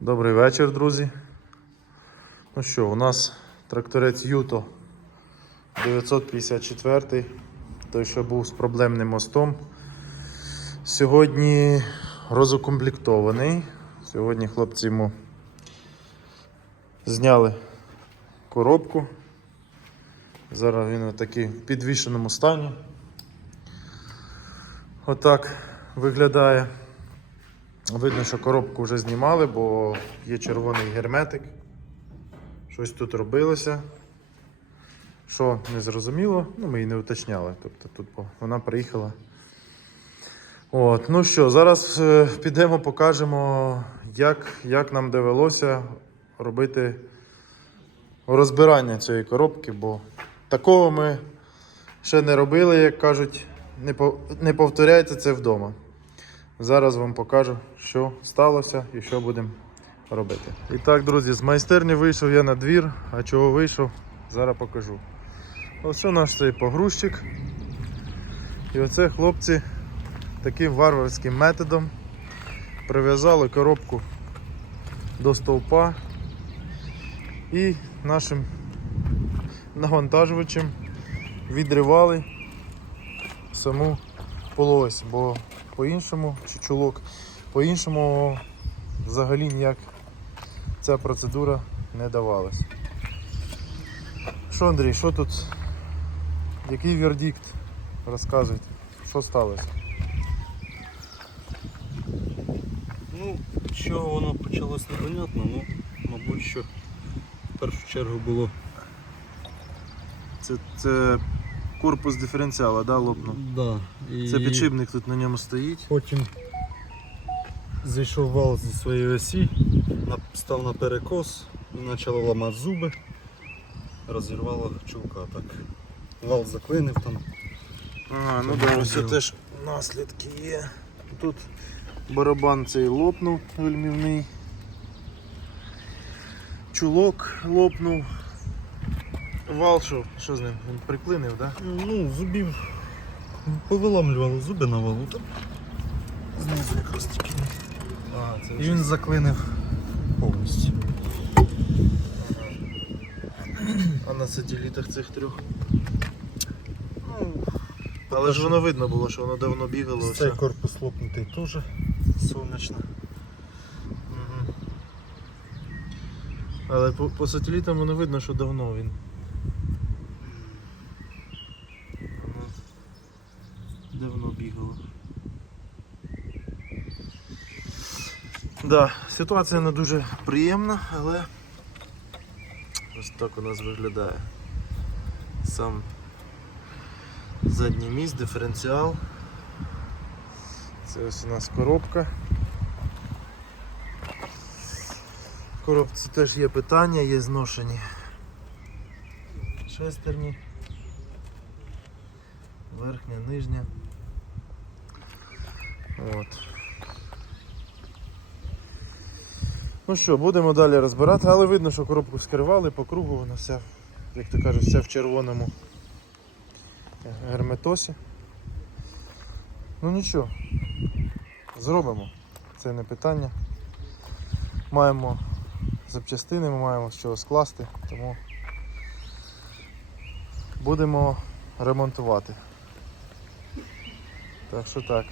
Добрий вечір, друзі. Ну що, у нас тракторець Юто 954, той, що був з проблемним мостом. Сьогодні розукомплектований. Сьогодні хлопці йому зняли коробку. Зараз він такий в підвішеному стані. Отак виглядає. Видно, що коробку вже знімали, бо є червоний герметик. Щось тут робилося. Що не зрозуміло, ну ми її не уточняли. Тобто тут вона приїхала. От, ну що, зараз е, підемо, покажемо, як, як нам довелося робити розбирання цієї коробки, бо такого ми ще не робили, як кажуть, не, по- не повторяйте це вдома. Зараз вам покажу, що сталося і що будемо робити. І так, друзі, з майстерні вийшов я на двір, а чого вийшов, зараз покажу. Ось у наш цей погрузчик. І оце хлопці таким варварським методом прив'язали коробку до стовпа і нашим навантажувачем відривали саму полось, бо по-іншому, чи чулок, по-іншому взагалі ніяк ця процедура не давалась. Що, Андрій, що тут? Який вердикт? Розказуйте, що сталося? Ну, чого воно почалось непонятно, ну, мабуть, що в першу чергу було Це, це корпус диференціала, да, лопнув? да, і Це підшипник тут на ньому стоїть. потім зійшов вал зі своєї осі, став на перекос почало ламати зуби, розірвало чулка так. Вал заклинив там. А, ну да, ось теж наслідки є. Тут барабан цей лопнув гальмівний. Чулок лопнув. Вал що? Що з ним? Він приклинив, так? Да? Ну, зубів повиламлювало зуби на валу. Там знизу якраз тільки. А, це І він заклинив повністю. А на сателітах цих трьох. Ну, але ж воно видно було, що воно давно бігало. Цей все. корпус лопнутий теж сонячно. Але по, по сателітам воно видно, що давно він. Воно Давно. Да, ситуація не дуже приємна, але ось так у нас виглядає. Сам задній міст, диференціал. Це ось у нас коробка. Коробці теж є питання, є зношені шестерні. Верхня, нижня. От. Ну що, будемо далі розбирати, але видно, що коробку скривали по кругу, вона вся, як то кажуть, вся в червоному герметосі. Ну нічого, зробимо, це не питання. Маємо запчастини, ми маємо з чого скласти, тому будемо ремонтувати. Так що так.